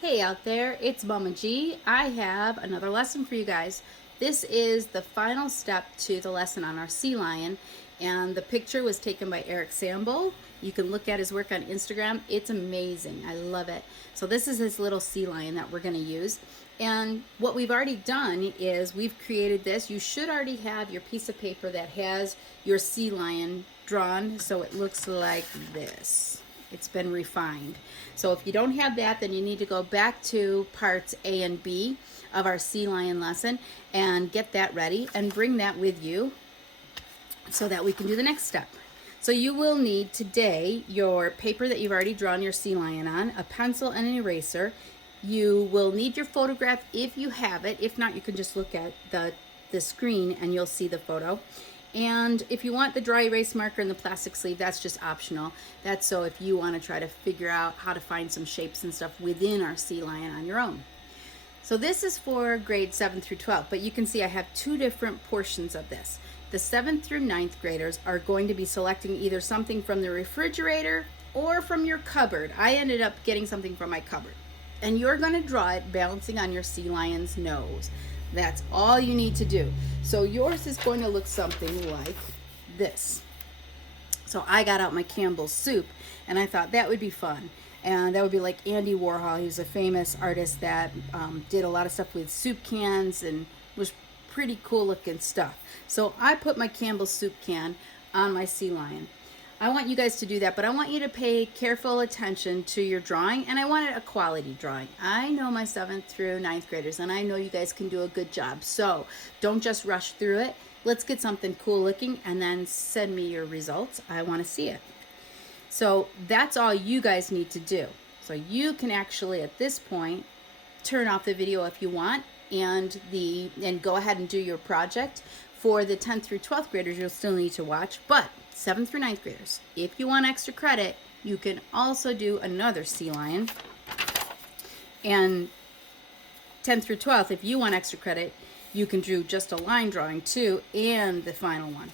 Hey out there, it's Mama G. I have another lesson for you guys. This is the final step to the lesson on our sea lion, and the picture was taken by Eric Sambo. You can look at his work on Instagram. It's amazing. I love it. So this is his little sea lion that we're going to use. And what we've already done is we've created this. You should already have your piece of paper that has your sea lion drawn so it looks like this. It's been refined. So if you don't have that, then you need to go back to parts A and B of our sea lion lesson and get that ready and bring that with you so that we can do the next step. So you will need today your paper that you've already drawn your sea lion on, a pencil and an eraser. You will need your photograph if you have it. If not, you can just look at the screen and you'll see the photo. And if you want the dry erase marker and the plastic sleeve, that's just optional. That's so if you want to try to figure out how to find some shapes and stuff within our sea lion on your own. So this is for grade 7 through 12, but you can see I have two different portions of this. The 7th through 9th graders are going to be selecting either something from the refrigerator or from your cupboard. I ended up getting something from my cupboard. And you're going to draw it balancing on your sea lion's nose. That's all you need to do. So yours is going to look something like this. So I got out my Campbell's soup and I thought that would be fun. And that would be like Andy Warhol. He was a famous artist that did a lot of stuff with soup cans and was pretty cool looking stuff. So I put my Campbell's soup can on my sea lion. I want you guys to do that, but I want you to pay careful attention to your drawing, and I want it a quality drawing. I know my 7th through 9th graders, and I know you guys can do a good job, so don't just rush through it. Let's get something cool looking, and then send me your results. I want to see it. So that's all you guys need to do. So you can actually, at this point, turn off the video if you want, and go ahead and do your project. For the 10th through 12th graders, you'll still need to watch, but 7th through 9th graders, if you want extra credit, you can also do another sea lion. And 10th through 12th, if you want extra credit, you can do just a line drawing too, and the final one.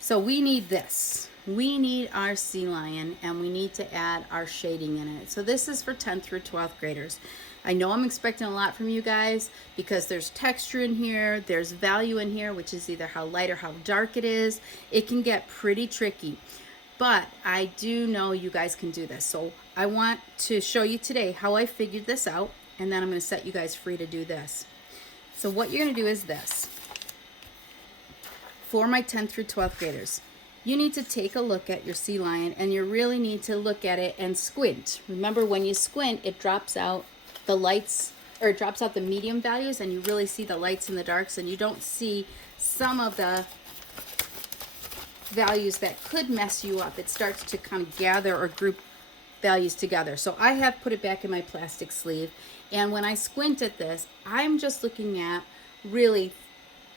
So we need this. We need our sea lion, and we need to add our shading in it. So this is for 10th through 12th graders. I know I'm expecting a lot from you guys because there's texture in here, there's value in here, which is either how light or how dark it is. It can get pretty tricky, but I do know you guys can do this. So I want to show you today how I figured this out, and then I'm going to set you guys free to do this. So what you're going to do is this. For my 10th through 12th graders, you need to take a look at your sea lion, and you really need to look at it and squint. Remember, when you squint, it drops out the lights, or it drops out the medium values, and you really see the lights and the darks, and you don't see some of the values that could mess you up. It starts to kind of gather or group values together. So I have put it back in my plastic sleeve, and when I squint at this, I'm just looking at really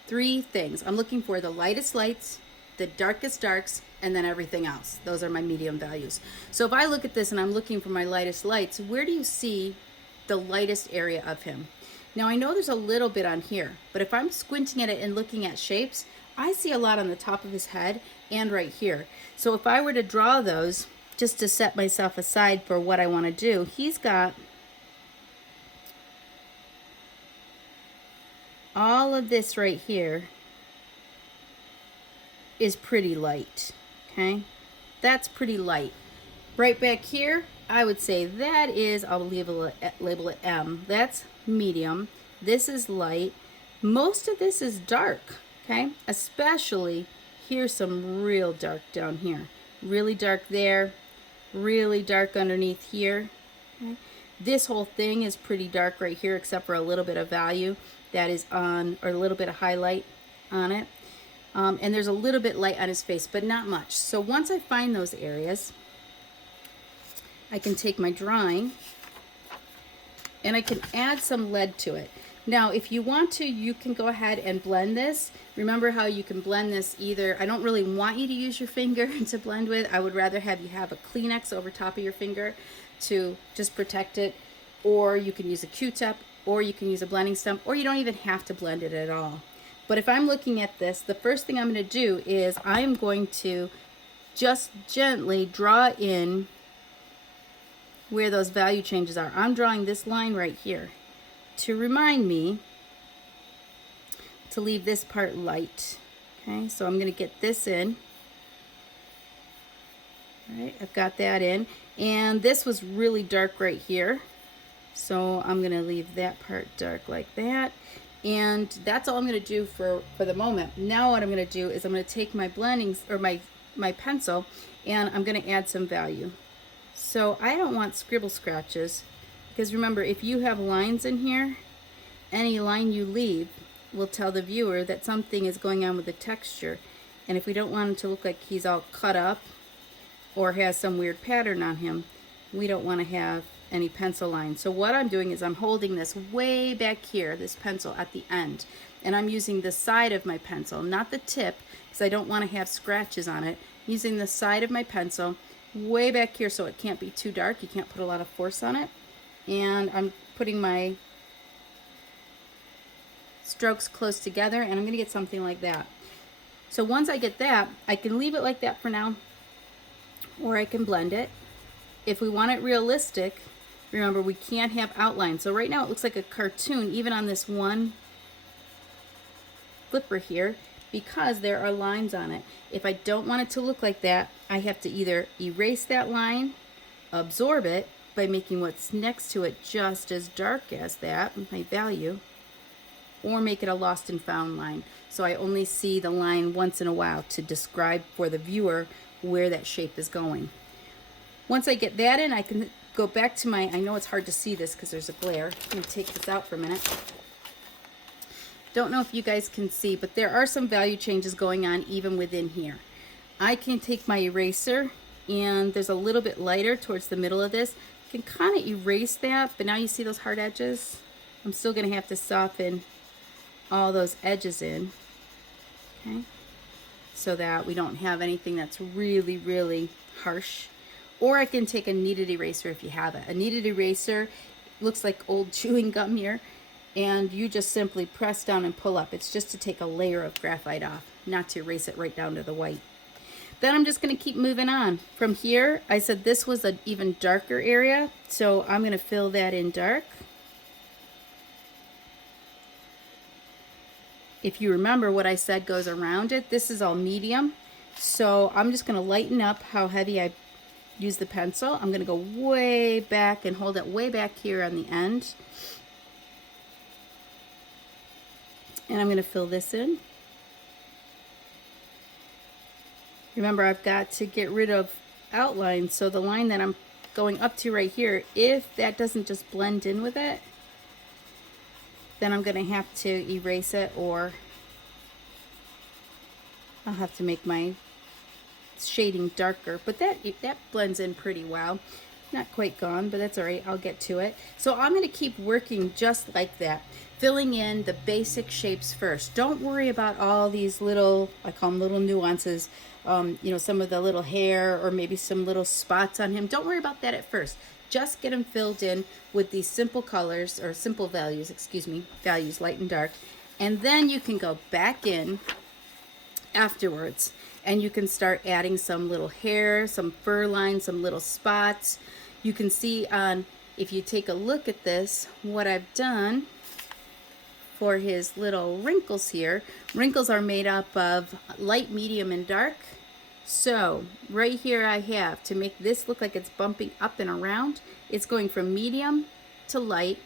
three things. I'm looking for the lightest lights, the darkest darks, and then everything else. Those are my medium values. So if I look at this and I'm looking for my lightest lights, where do you see the lightest area of him? Now I know there's a little bit on here, but if I'm squinting at it and looking at shapes, I see a lot on the top of his head and right here. So if I were to draw those, just to set myself aside for what I want to do, he's got all of this right here is pretty light, okay? That's pretty light. Right back here, I would say that is, I'll label it M. That's medium. This is light. Most of this is dark, okay? Especially here's some real dark down here. Really dark there, really dark underneath here. Okay? This whole thing is pretty dark right here, except for a little bit of value that is on, or a little bit of highlight on it. And there's a little bit light on his face, but not much. So once I find those areas, I can take my drawing and I can add some lead to it. Now, if you want to, you can go ahead and blend this. Remember how you can blend this either, I don't really want you to use your finger to blend with. I would rather have you have a Kleenex over top of your finger to just protect it, or you can use a Q-tip, or you can use a blending stump, or you don't even have to blend it at all. But if I'm looking at this, the first thing I'm going to do is I'm going to just gently draw in where those value changes are. I'm drawing this line right here to remind me to leave this part light. Okay, so I'm going to get this in. All right, I've got that in, and this was really dark right here, so I'm going to leave that part dark like that. And that's all I'm going to do for the moment. Now what I'm going to do is I'm going to take my blendings, or my pencil, and I'm going to add some value. So I don't want scribble scratches, because remember, if you have lines in here, any line you leave will tell the viewer that something is going on with the texture. And if we don't want him to look like he's all cut up or has some weird pattern on him, we don't want to have any pencil lines. So what I'm doing is I'm holding this way back here, this pencil at the end, and I'm using the side of my pencil, not the tip, because I don't want to have scratches on it. I'm using the side of my pencil way back here so it can't be too dark. You can't put a lot of force on it. And I'm putting my strokes close together, and I'm going to get something like that. So once I get that, I can leave it like that for now, or I can blend it. If we want it realistic, remember, we can't have outlines. So right now it looks like a cartoon even on this one flipper here, because there are lines on it. If I don't want it to look like that, I have to either erase that line, absorb it by making what's next to it just as dark as that, my value, or make it a lost and found line. So I only see the line once in a while to describe for the viewer where that shape is going. Once I get that in, I can go back to my, I know it's hard to see this because there's a glare. I'm going to take this out for a minute. Don't know if you guys can see, but there are some value changes going on even within here. I can take my eraser, and there's a little bit lighter towards the middle of this. I can kind of erase that, but now you see those hard edges? I'm still going to have to soften all those edges in, okay, so that we don't have anything that's really, really harsh. Or I can take a kneaded eraser if you have it. A kneaded eraser looks like old chewing gum here, and you just simply press down and pull up. It's just to take a layer of graphite off, not to erase it right down to the white. Then I'm just going to keep moving on. From here, I said this was an even darker area, so I'm going to fill that in dark. If you remember what I said goes around it, this is all medium. So I'm just going to lighten up how heavy I use the pencil. I'm going to go way back and hold it way back here on the end. And I'm going to fill this in. Remember, I've got to get rid of outlines, so the line that I'm going up to right here, if that doesn't just blend in with it, then I'm going to have to erase it, or I'll have to make my shading darker. But that blends in pretty well. Not quite gone, but that's all right. I'll get to it. So I'm going to keep working just like that, filling in the basic shapes first. Don't worry about all these little, I call them little nuances, you know, some of the little hair or maybe some little spots on him. Don't worry about that at first. Just get them filled in with these simple colors, or simple values, excuse me, values, light and dark. And then you can go back in afterwards, and you can start adding some little hair, some fur lines, some little spots. You can see on, if you take a look at this, what I've done for his little wrinkles here. Wrinkles are made up of light, medium, and dark. So right here I have, to make this look like it's bumping up and around, it's going from medium to light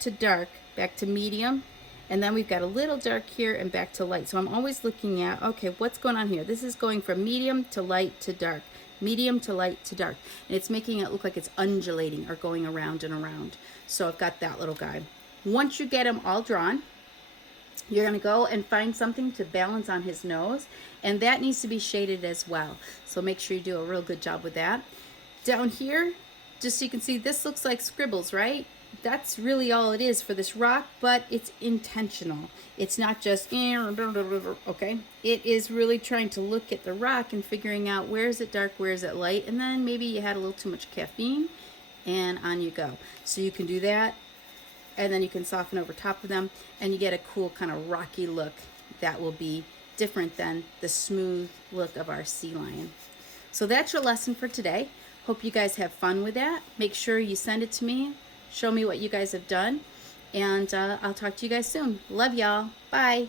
to dark, back to medium, and then we've got a little dark here and back to light. So I'm always looking at, okay, what's going on here? This is going from medium to light to dark, medium to light to dark, and it's making it look like it's undulating or going around and around. So I've got that little guy. Once you get him all drawn, you're going to go and find something to balance on his nose, and that needs to be shaded as well. So make sure you do a real good job with that. Down here, just so you can see, this looks like scribbles, right? That's really all it is for this rock, but it's intentional. It's not just, okay? It is really trying to look at the rock and figuring out where is it dark, where is it light, and then maybe you had a little too much caffeine, and on you go. So you can do that, and then you can soften over top of them, and you get a cool kind of rocky look that will be different than the smooth look of our sea lion. So that's your lesson for today. Hope you guys have fun with that. Make sure you send it to me. Show me what you guys have done. And I'll talk to you guys soon. Love y'all. Bye.